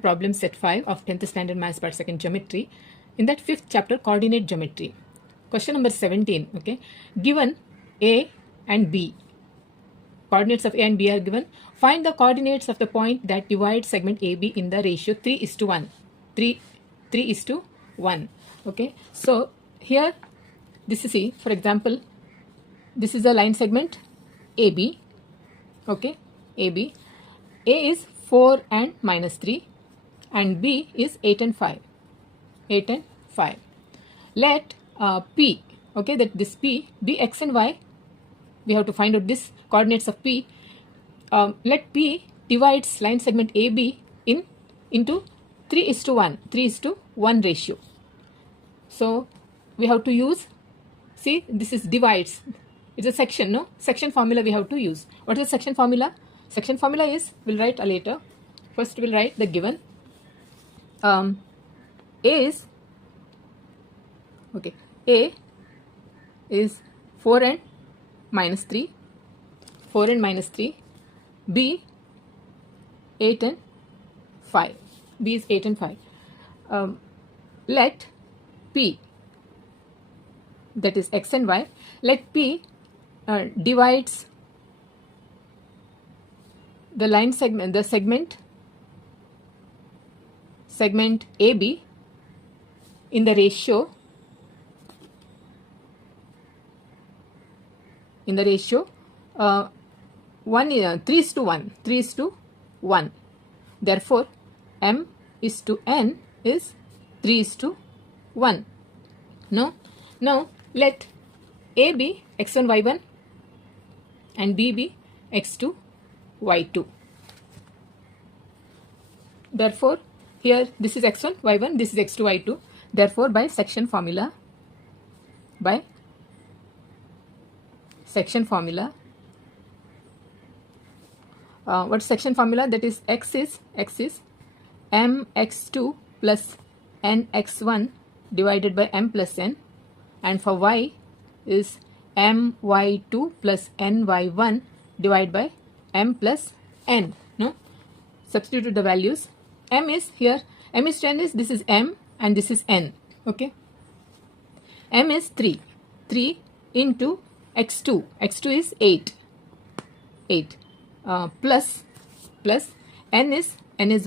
solving problem set 5 of 10th standard maths part second geometry. In that 5th chapter, coordinate geometry. Question number 17. Okay, given A and B, coordinates of A and B are given. Find the coordinates of the point that divides segment AB in the ratio 3:1. 3:1. Okay, so here this is C. For example, this is a line segment AB. Okay, AB. A is 4 and minus 3 and B is 8 and 5. 8 and 5. Let P, okay, that this P be X and Y. We have to find out this coordinates of P. Let P divides line segment AB into 3:1. 3:1 ratio. So we have to use, see, this is divides. It's a section, no? Section formula we have to use. What is the section formula? Section formula is, we'll write later. First we'll write the given. A is, okay, A is 4 and minus 3. 4 and minus 3. B 8 and 5. B is 8 and 5. Let P, that is X and Y, let P divides the line segment, the segment AB in the ratio 3:1. 3:1. Therefore, M is to N is 3:1. No? Now, let A be X1, Y1 and B be X2, Y2. Therefore, here this is X1, Y1, this is X2, Y2. Therefore, by section formula, what section formula? That is X is mx2 plus nx1 divided by m plus n, and for Y is my2 plus ny1 divided by m plus n. No, substitute the values. M is here, m is 10 is, this is m and this is n. Okay, m is 3 into x2 is 8 plus n is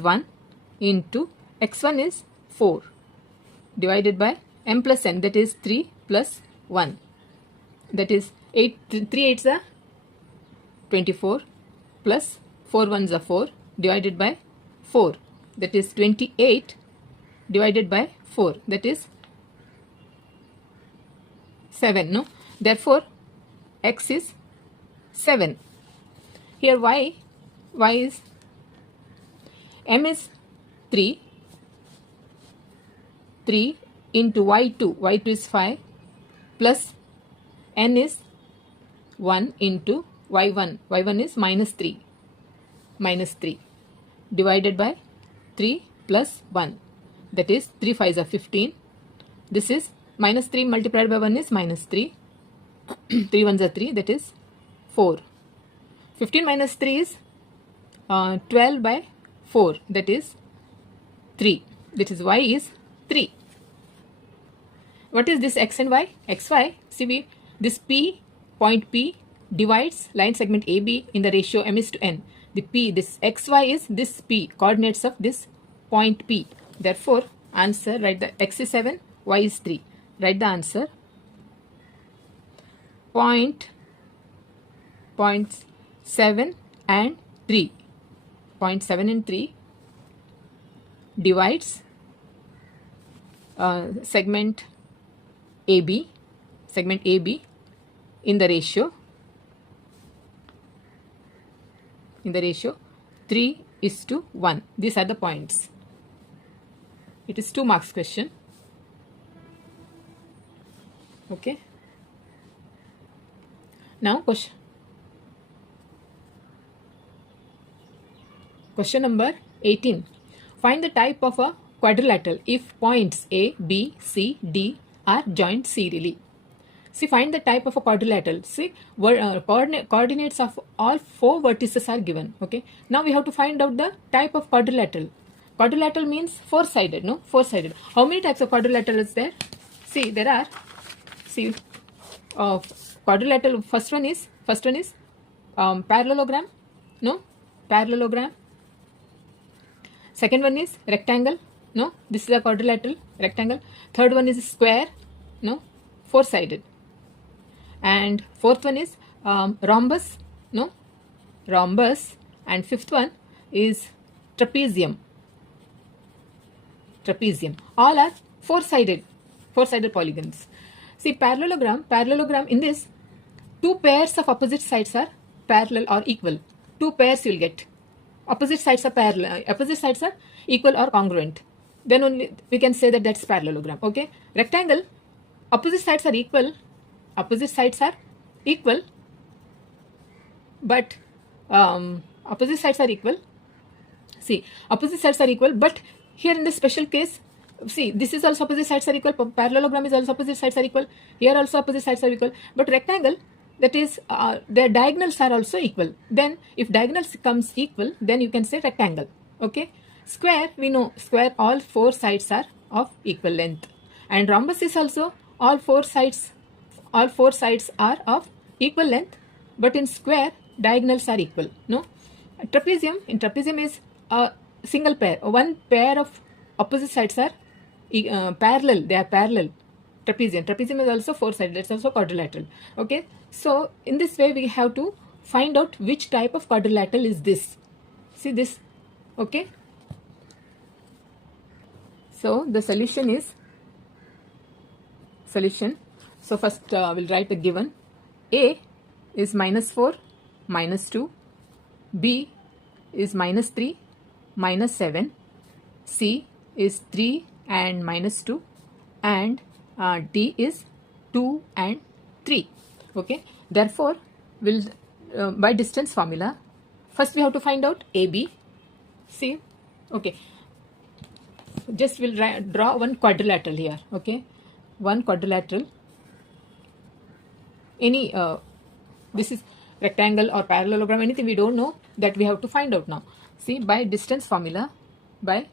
1 into x1 is 4 divided by m plus n, that is 3 plus 1, that is 8. 3 8s are 24 plus 4 1s are 4 divided by 4, that is 28 divided by 4, that is 7. No, therefore X is 7. Here Y is, M is 3 into Y2 is 5 plus N is 1 into Y1 is minus 3 divided by 3 plus 1, that is 3 5s are 15. This is minus 3 multiplied by 1 is minus 3. 3 1s are 3, that is 4. 15 minus 3 is 12 by 4, that is 3. That is Y is 3. What is this X and Y? XY, see, this P, point P divides line segment AB in the ratio m is to n. The P, this XY is this P, coordinates of this point P. Therefore, answer, write the X is 7, Y is 3. Write the answer. Point 7 and 3. 0.7 and 3 divides segment AB in the ratio 3:1. These are the points. It is 2 marks question. Okay. Now question number 18. Find the type of a quadrilateral if points A, B, C, D are joined serially. See, find the type of a quadrilateral. See, coordinates of all 4 vertices are given. Okay. Now we have to find out the type of quadrilateral. Quadrilateral means four-sided, no? Four-sided. How many types of quadrilateral is there? See, there are, see, quadrilateral, first one is parallelogram, no? Parallelogram. Second one is rectangle, no? This is a quadrilateral, rectangle. Third one is square, no? Four-sided. And fourth one is rhombus, no? Rhombus. And fifth one is trapezium. Trapezium. All are four-sided polygons. See, parallelogram, in this, two pairs of opposite sides are parallel or equal. Two pairs you will get. Opposite sides are parallel, opposite sides are equal or congruent. Then only we can say that that's parallelogram. Okay. Rectangle, opposite sides are equal. Opposite sides are equal. But opposite sides are equal. See, opposite sides are equal, but here in this special case, see, this is also opposite sides are equal. Parallelogram is also opposite sides are equal. Here also opposite sides are equal. But rectangle, that is, their diagonals are also equal. Then, if diagonals comes equal, then you can say rectangle. Okay. Square, we know square, all four sides are of equal length. And rhombus is also all four sides are of equal length. But in square, diagonals are equal. No. Trapezium, in trapezium is a single pair. One pair of opposite sides are parallel. They are parallel. Trapezium is also four-sided. That's also quadrilateral. Okay. So in this way, we have to find out which type of quadrilateral is this. See this. Okay. So the solution is So first we'll write the given. A is -4, -2. B is -3, -7. C is 3 and -2. And D is 2 and 3. Okay. Therefore, we'll by distance formula, first we have to find out AB. See. Okay. Just we'll draw one quadrilateral here. Okay. One quadrilateral. Any this is rectangle or parallelogram, anything we don't know, that we have to find out now. See, by distance formula, what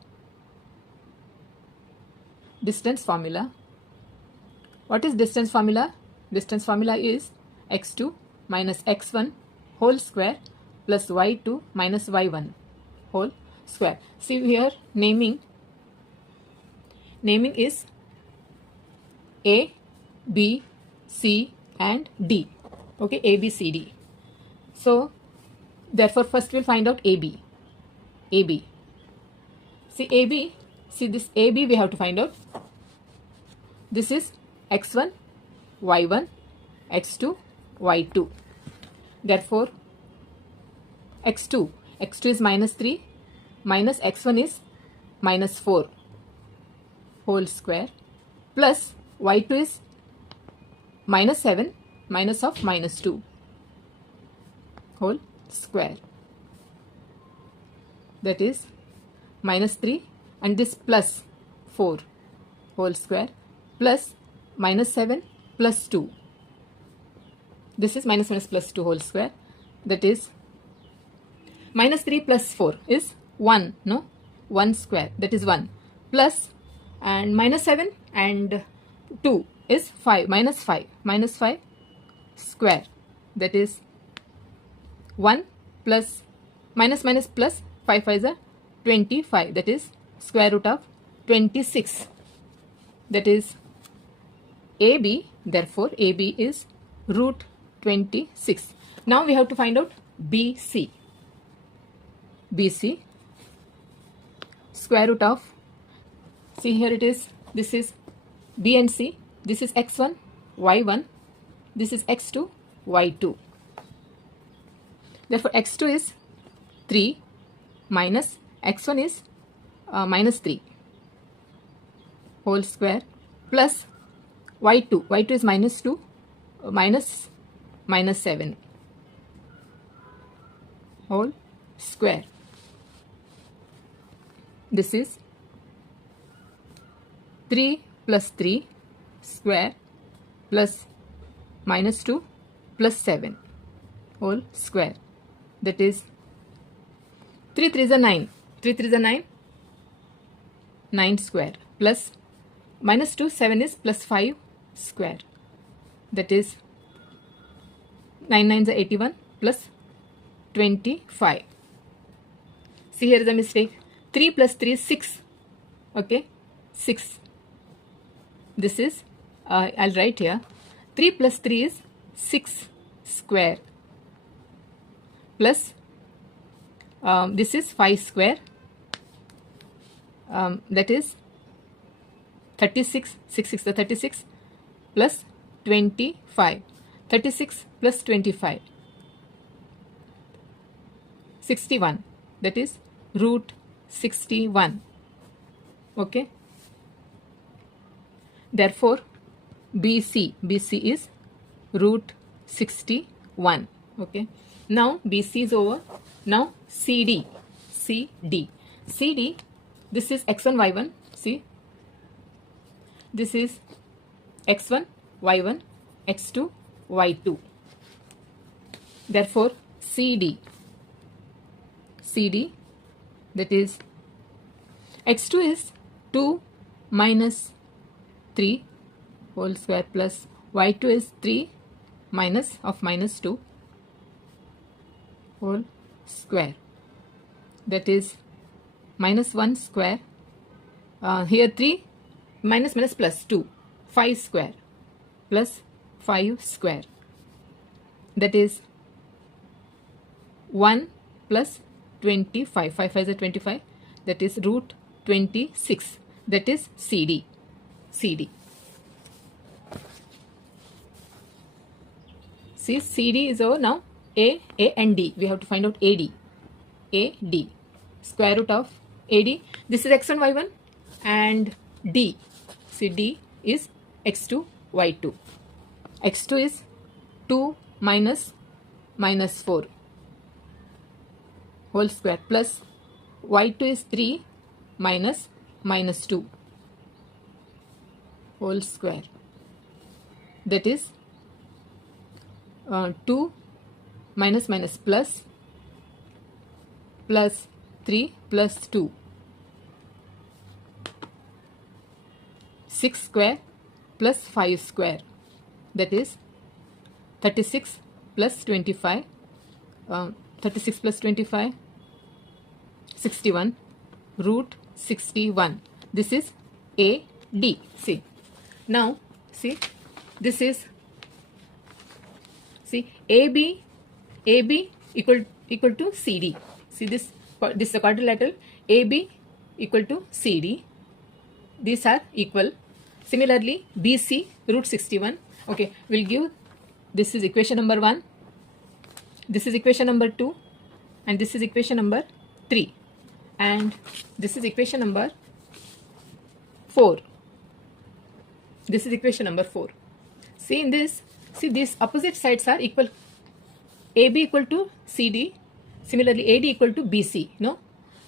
is distance formula? Distance formula is x2 minus x1 whole square plus y2 minus y1 whole square. See here, naming is A, B, C and D. Okay, A, B, C, D. So therefore first we'll find out AB. See AB, see this AB we have to find out. This is x1, y1, x2, y2. Therefore x2 is -3 minus x1 is -4 whole square plus y2 is -7 minus of -2 whole square. That is -3 and this plus 4 whole square plus -7 plus 2. This is -1 plus 2 whole square. That is -3 plus 4 is 1, no? 1 square, that is 1. Plus and -7 and 2 is 5, -5 square. That is 1 plus minus plus 5 is a 25. That is square root of 26. That is AB. Therefore, AB is root 26. Now we have to find out BC. BC, square root of, see here it is, this is B and C, this is x1, y1, this is x2, y2. Therefore, x2 is 3 minus x1 is -3 whole square plus y2 is -2 minus -7 whole square. This is 3 plus 3 square plus -2 plus 7 whole square. That is 3 3 is a 9. 3 3 is a 9. 9 square plus minus 2, 7 is plus 5 square. That is 9 9s are 81 plus 25. See, here is a mistake. 3 plus 3 is 6. Okay, 6. This is, I'll write here, 3 plus 3 is 6 square plus this is 5 square, that is 36, 6 6 the 36 plus 25, 36 plus 25, 61, that is root 61. Okay, therefore BC is root 61. Okay, now BC is over. Now CD, this is x1 y1. See, this is x1 y1 x2 y2. Therefore CD, that is x2 is 2 minus 3 whole square plus y2 is 3 minus of minus 2 whole square, that is minus 1 square, here 3 minus plus 2, 5 square plus 5 square, that is 1 plus 25, 5 5 is 25, that is root 26, that is CD. See, CD is over. Now A and D, we have to find out AD. Square root of AD, this is x1 y1 and D, see, D is x2 y2. x2 is 2 minus 4 whole square plus y2 is 3 minus 2 whole square, that is 2 minus plus 3 plus 2, 6 square plus 5 square, that is 36 plus 25, 61 root 61. This is AD. See, now see, this is, see, AB equal to CD. See, this is a quadrilateral. AB equal to CD. These are equal. Similarly, BC root 61. Okay, we'll give, this is equation number 1, this is equation number 2, and this is equation number 3, and this is equation number 4. This is equation number 4. See, in this, see, these opposite sides are equal. AB equal to CD, similarly AD equal to BC, no?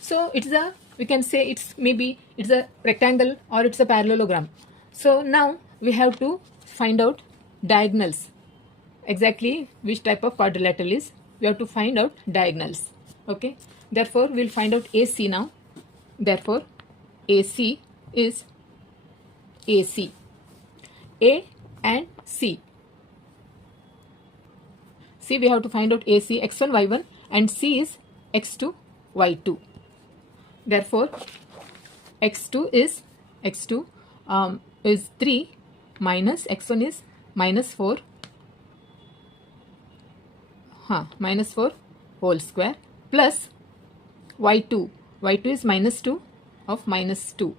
So it's a, we can say it's maybe it's a rectangle or it's a parallelogram. So now we have to find out diagonals. Exactly which type of quadrilateral is, we have to find out diagonals. Okay, therefore we'll find out AC now. Therefore AC is AC, A and C. See, we have to find out AC, x1 y1, and C is x2 y2. Therefore x2 is 3 minus x1 is minus 4 whole square plus y2 is minus 2 of minus 2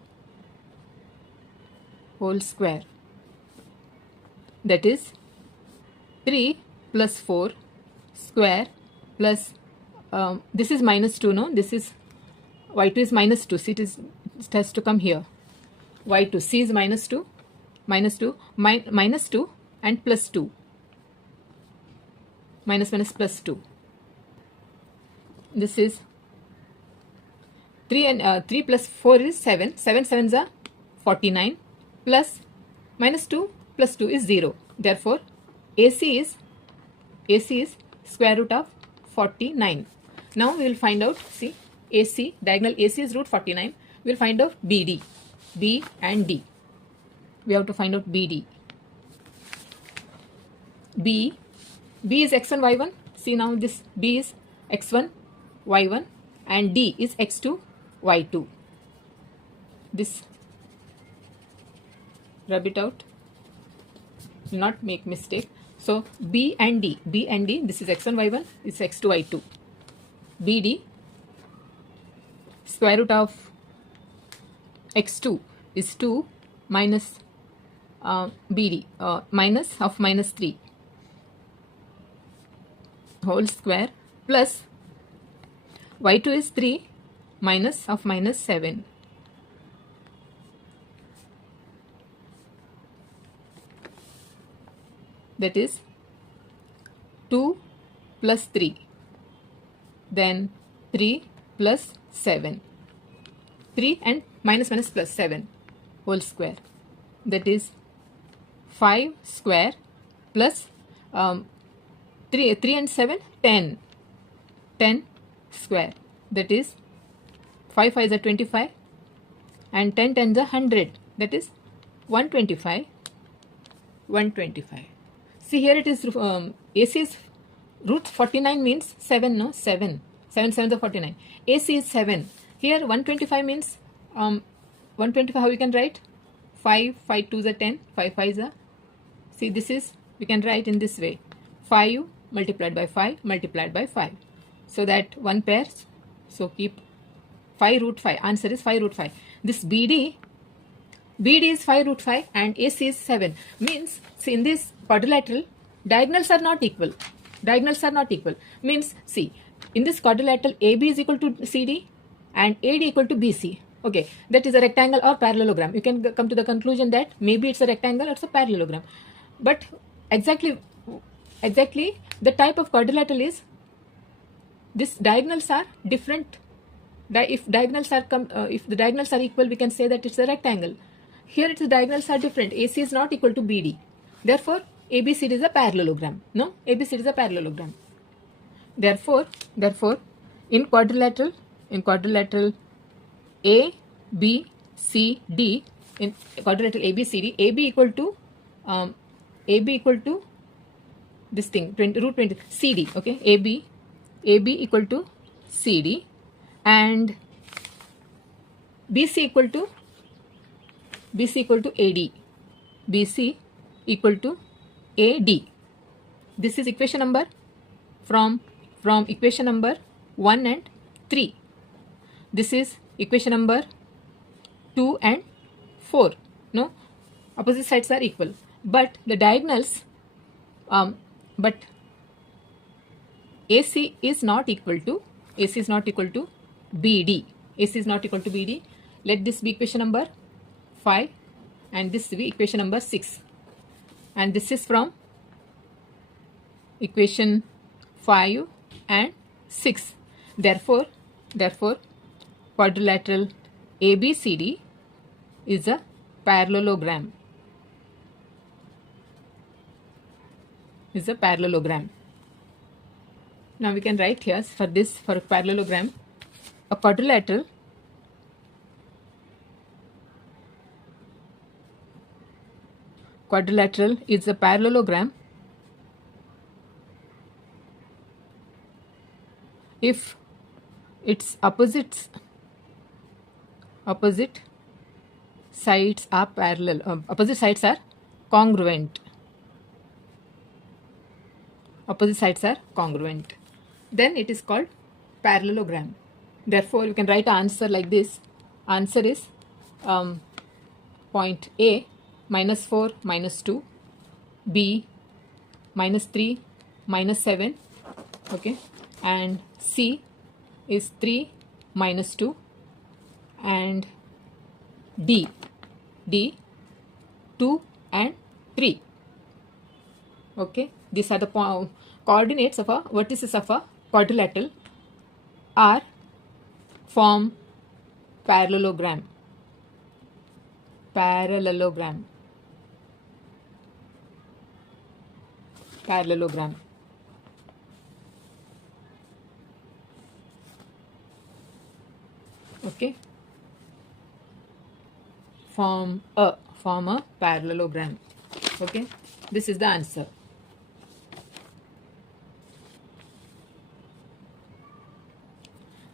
whole square, that is 3 plus 4 square plus this is minus 2, no, this is y2 is minus 2, see, it has to come here. y2, C is minus 2 minus 2 and plus 2, minus plus 2. This is 3 and 3 plus 4 is 7. 7 sevens are 49 plus minus 2 plus 2 is 0. Therefore AC is square root of 49. Now we will find out, see, AC, diagonal AC is root 49. we'll find out BD. B and D. We have to find out BD. B is x1, y1. See now this B is x1, y1 and D is x2, y2. This, rub it out, do not make mistake. So B and D, this is x1, y1, is x2, y2. BD, square root of x2 is 2 minus BD, minus of minus 3 whole square plus y2 is 3 minus of minus 7. That is 2 plus 3, then 3 plus 7, 3 and minus plus 7 whole square, that is 5 square plus 3 and 7, 10 square, that is 5 5 is 25 and 10 10 is 100, that is 125. See here it is AC is root 49 means 7, no, 7 7 is 49. AC is 7. Here 125 means 125, how we can write? 5 5 2 is 10, 5 5 is a, see this is, we can write in this way, 5 multiplied by 5 multiplied by 5, so that one pair, so keep 5 root 5, answer is 5 root 5. This BD is 5 root 5 and AC is 7, means see in this quadrilateral diagonals are not equal, means see in this quadrilateral AB is equal to CD and AD equal to BC. Okay, that is a rectangle or parallelogram. You can come to the conclusion that maybe it's a rectangle or it's a parallelogram, but exactly the type of quadrilateral is this diagonals are different. If diagonals are if the diagonals are equal, we can say that it's a rectangle. Here its diagonals are different. AC is not equal to BD, therefore ABCD is a parallelogram. No, ABCD is a parallelogram. Therefore in quadrilateral A B C D, in quadrilateral ABCD, AB equal to this thing, root 20 CD. Okay, AB equal to CD and BC equal to AD. BC equal to AD. This is equation number from equation number 1 and 3. This is equation number 2 and 4. No, opposite sides are equal, but the diagonals, but AC is not equal to BD. AC is not equal to BD. Let this be equation number 5 and this be equation number 6, and this is from equation 5 and 6. Therefore quadrilateral ABCD is a parallelogram. Now we can write here for this, for a parallelogram, a quadrilateral is a parallelogram if its opposite sides are parallel, opposite sides are congruent. Then it is called parallelogram. Therefore you can write an answer like this. Answer is point A -4 -2, B -3 -7, okay, and C is 3 -2, and D 2 and 3. Okay, these are the coordinates of a vertices of a quadrilateral are form parallelogram. Okay, form a parallelogram. Okay, this is the answer.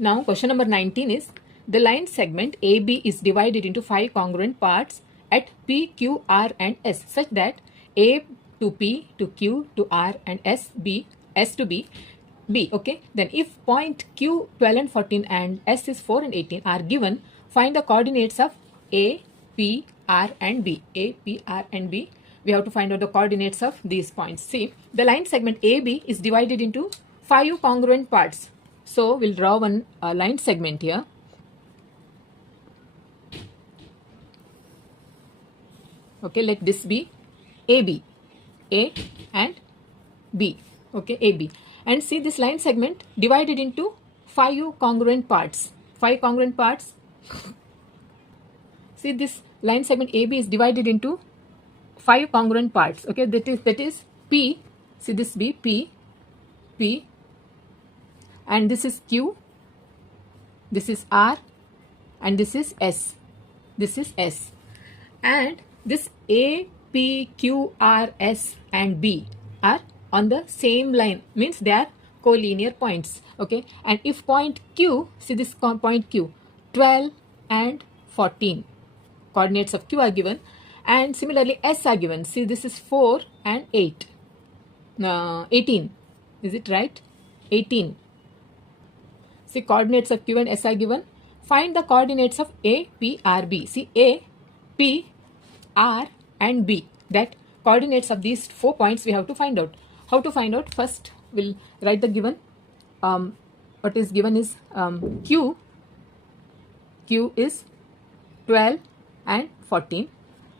Now question number 19 is, the line segment AB is divided into 5 congruent parts at P, Q, R and S such that A to P to Q to R and S to B. Okay, then if point Q 12 and 14 and S is 4 and 18 are given, find the coordinates of A, P, R and B. A, P, R and B. We have to find out the coordinates of these points. See, the line segment AB is divided into 5 congruent parts. So we'll draw one line segment here. Okay, let this be AB, A and B. Okay, AB. And see this line segment divided into 5 congruent parts. 5 congruent parts. See this line segment AB is divided into 5 congruent parts. Okay, that is P. See this B, P, and this is Q, this is R, and this is S. This is S. And this A, P, Q, R, S and B are on the same line, means they are collinear points. Okay, and if point Q, see this point Q, 12 and 14, coordinates of Q are given, and similarly S are given. See this is 4 and 8, 18, is it right? 18. See coordinates of Q and S are given. Find the coordinates of A, P, R, B. See A, P, R and B. That coordinates of these 4 points we have to find out. How to find out? First we'll write the given. What is given is Q is 12 and 14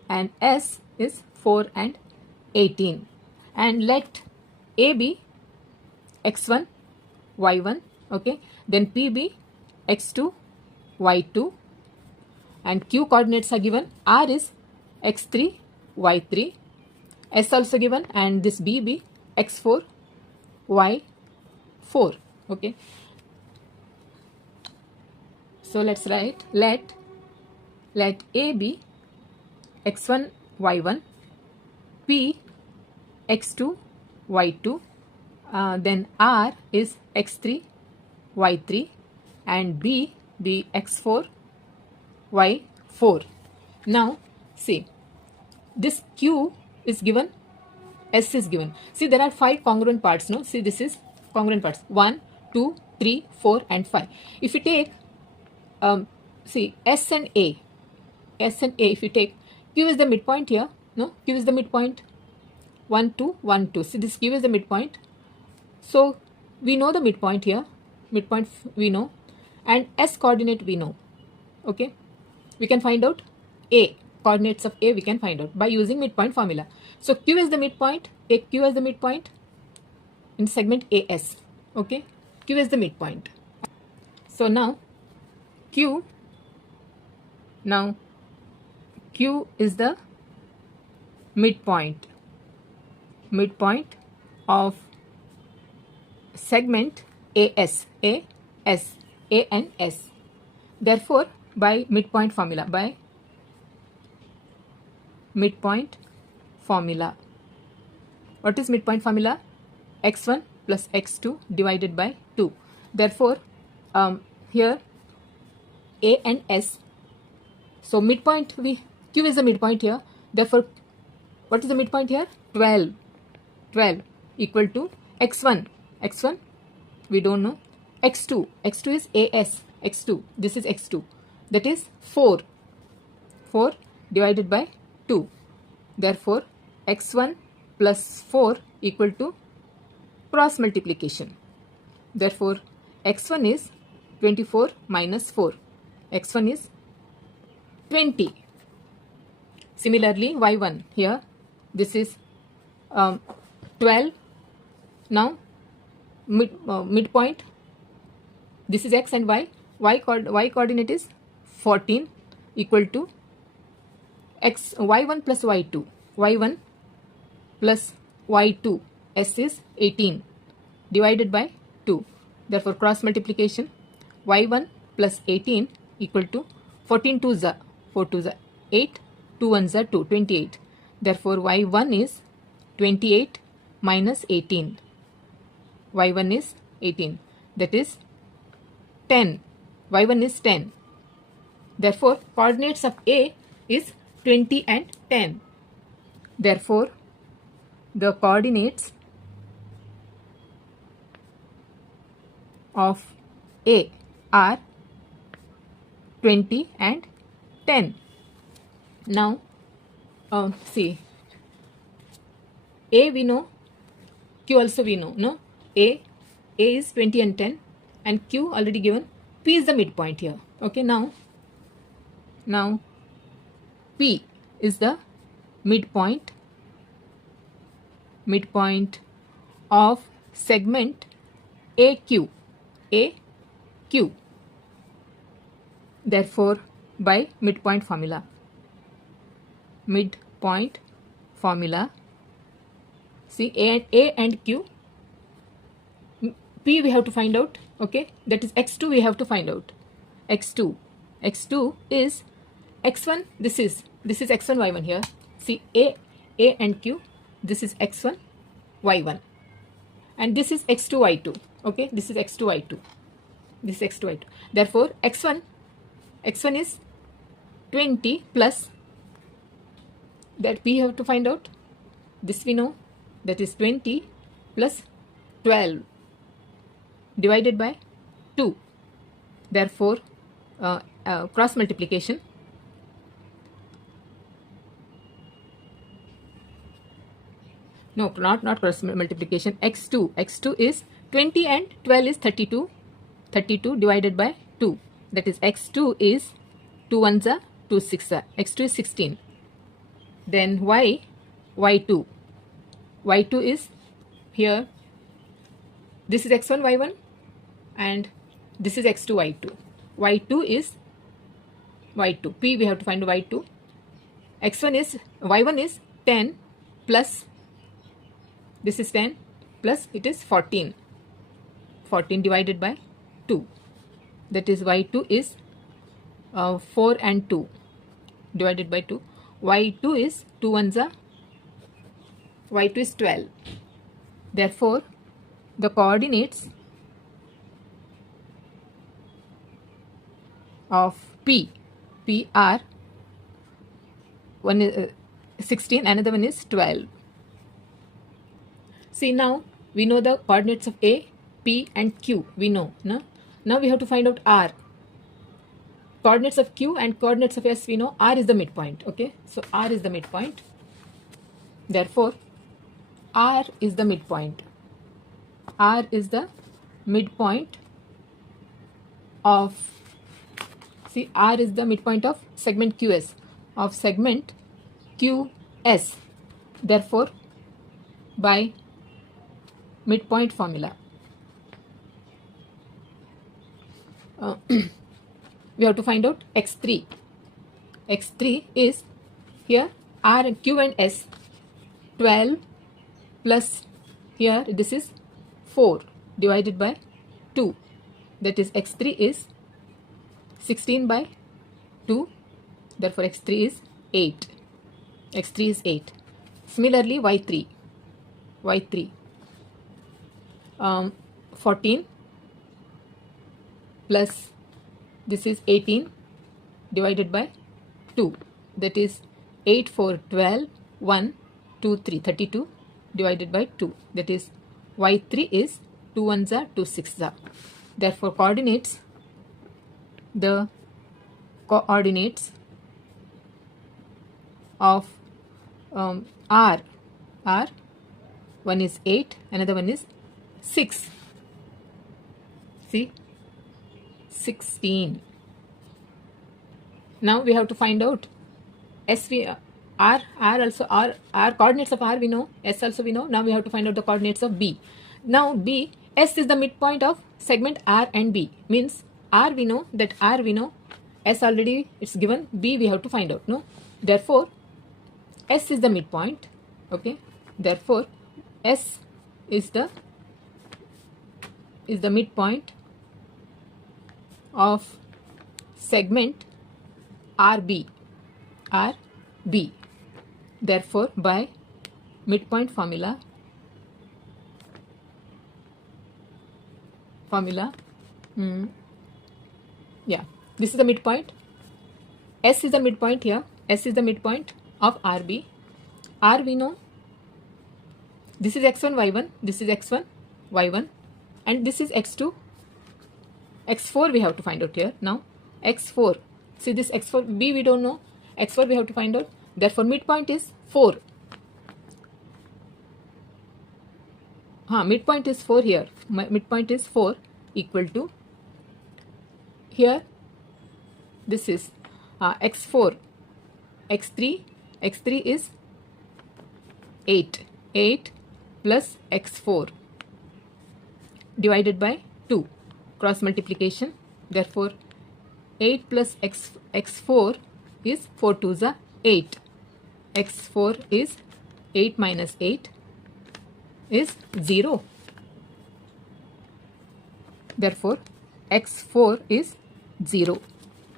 and S is 4 and 18. And let A be x1, y1. Okay, then P be x2, y2, and Q coordinates are given. R is x3, y3, S also given, and this B be x4, y4. Okay, so let's write, let A be x1, y1, P x2, y2, then R is x3, y3, and B be x4, y4. Now see, this Q is given, S is given. See there are 5 congruent parts. No, see this is congruent parts, 1, 2, 3, 4 and 5. If you take see S and A, if you take, Q is the midpoint here. No, Q is the midpoint, 1, 2, 1, 2. See this Q is the midpoint. So we know the midpoint here, midpoint we know, and S coordinate we know. Okay, we can find out A, coordinates of A we can find out by using midpoint formula. So Q is the midpoint, Q is the midpoint in segment AS. Okay, Q is the midpoint. So now Q is the midpoint of segment AS, A and S. Therefore, by midpoint formula, what is midpoint formula? X1 plus X2 divided by 2. Therefore, here A and S. So midpoint, Q is the midpoint here. Therefore, what is the midpoint here? 12 equal to X1 we don't know. X2 is AS, X2, this is X2, that is 4 divided by 2. Therefore, X1 plus 4 equal to cross multiplication. Therefore, X1 is 24 minus 4. X1 is 20. Similarly, Y1 here, this is 12. Now, midpoint, this is X and Y. Y coordinate is 14 equal to Y1 plus Y2. Y1 plus Y2, S is 18 divided by 2. Therefore, cross multiplication, Y1 plus 18 equal to 14 2 za, 4 2 za, 8, 2 ones are 2, 28. Therefore, y1 is 28 minus 18. y1 is 18. That is 10. y1 is 10. Therefore, coordinates of A is 20 and 10. Therefore, the coordinates of A are 20 and 10. Now, see, A we know, Q also we know, no? A is 20 and 10 and Q already given. P is the midpoint here. Okay, now P is the midpoint of segment AQ. Therefore, by midpoint formula, see, A and Q, P we have to find out. Okay, that is x2 we have to find out. x2 is x1. This is x1 y1 here. See, A and Q, this is x1 y1 and this is x2 y2. Okay, this is x2 y2, this is x2 y2. Therefore, x1 is 20 plus that we have to find out. This we know, that is 20 plus 12 divided by 2. Therefore, cross multiplication, no, not cross multiplication, x2 is 20 and 12 is 32 divided by 2. That is x2 is 2 ones are 2 6 are, x2 is 16. Then y2 is here, this is x1 y1 and this is x2 y2. y2 is y2. P we have to find y2. y1 is 10 plus, this is 10 plus it is 14 divided by 2. That is y2 is 4 and 2 divided by 2. y2 is 2 ones are, y2 is 12. Therefore, the coordinates of P are, one is 16, another one is 12. See, now we know the coordinates of A, P and Q we know. No? Now we have to find out R. Coordinates of Q and coordinates of S we know. R is the midpoint. Okay, so R is the midpoint. Therefore, R is the midpoint. R is the midpoint of, see, R is the midpoint of segment QS, Therefore, by midpoint formula, we have to find out x3. x3 is here R and Q and S, 12 plus here this is 4 divided by 2. That is x3 is 16 by 2. Therefore, x3 is 8. x3 is 8. Similarly, y3 14 plus this is 18 divided by 2. That is 8 4 12 1 2 3 32 divided by 2. That is y3 is 2 ones are 2 6s are. Therefore, the coordinates of R, one is 8, another one is 6. See, 16. Now we have to find out R coordinates of R we know, S also we know. Now we have to find out the coordinates of B. Now S is the midpoint of segment R and B. Means R we know, S already it's given, B we have to find out, no? Therefore, S is the midpoint, okay? Therefore, S is the midpoint of segment RB. are B. Therefore, by midpoint formula, yeah, this is the midpoint. S is the midpoint here. S is the midpoint of RB. R we know. This is x1, y1. This is x1, y1. And this is x2. X4 we have to find out here. Now, x4. See this x4, B we don't know. X4 we have to find out. Therefore, midpoint is 4. Midpoint is 4 here. Midpoint is 4 equal to, here, this is x4, x3. X3 is 8. 8 plus x4 divided by 2. Cross multiplication. Therefore, 8 plus x4 is 4 2s are 8. x4 is 8 minus 8 is 0. Therefore, x4 is 0.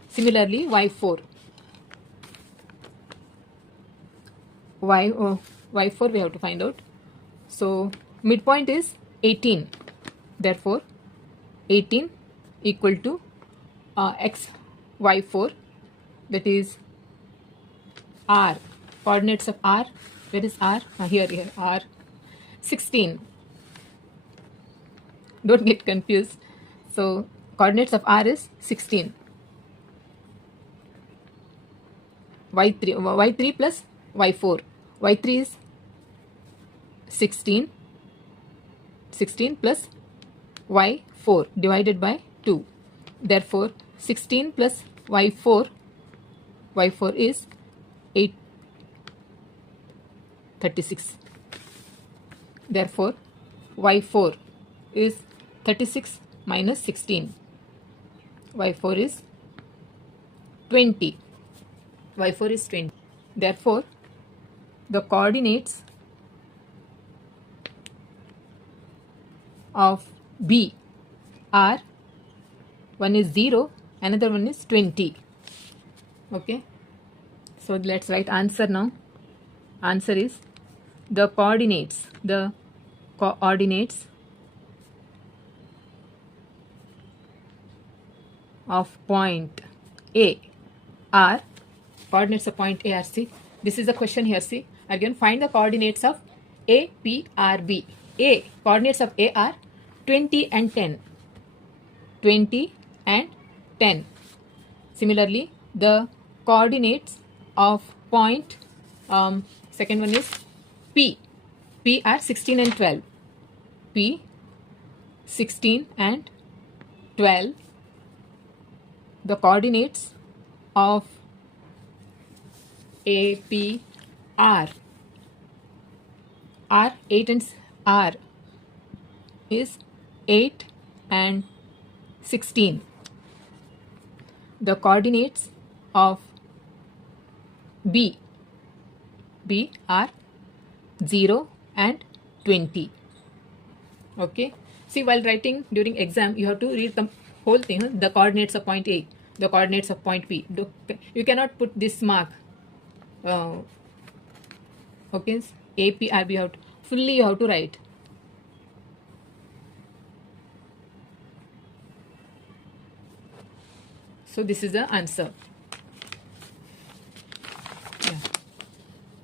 Similarly, y4. Y4 we have to find out. So, midpoint is 18. Therefore, 18 equal to y4, that is R. Coordinates of R. Where is R? Here, R. 16. Don't get confused. So, coordinates of R is 16. Y3 plus y4. Y3 is 16. 16 plus y4 divided by 2. Therefore, 16 plus y4 is 36. Therefore, y4 is 36 minus 16. Y4 is 20. Y4 is 20. Therefore, the coordinates of B are, one is 0, another one is 20. Okay. So let's write answer now. Answer is the coordinates of point A are, coordinates of point A are, see, this is the question here, see, again find the coordinates of A, P, R, B. A, coordinates of A are 20 and 10. 20 and 10. Similarly, the coordinates of point, second one is P. P are 16 and 12. P, 16 and 12. The coordinates of A, P, R. R, 8 and R is 8 and 16. The coordinates of B are 0 and 20. Okay. See, while writing during exam, you have to read the whole thing. The coordinates of point A, the coordinates of point P. You cannot put this mark. Okay. A, P, R, B, fully you have to write. So this is the answer. Yeah.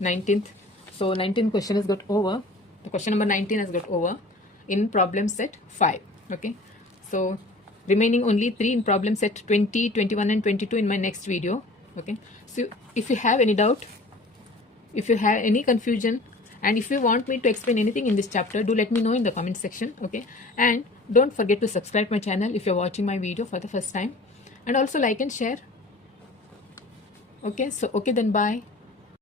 19th. So 19th question has got over. The question number 19 has got over in problem set 5. Okay. So remaining only 3 in problem set 20, 21 and 22 in my next video. Okay. So if you have any doubt, if you have any confusion, and if you want me to explain anything in this chapter, do let me know in the comment section. Okay. And don't forget to subscribe my channel if you're watching my video for the first time. And also like and share. Okay. So, okay then, bye.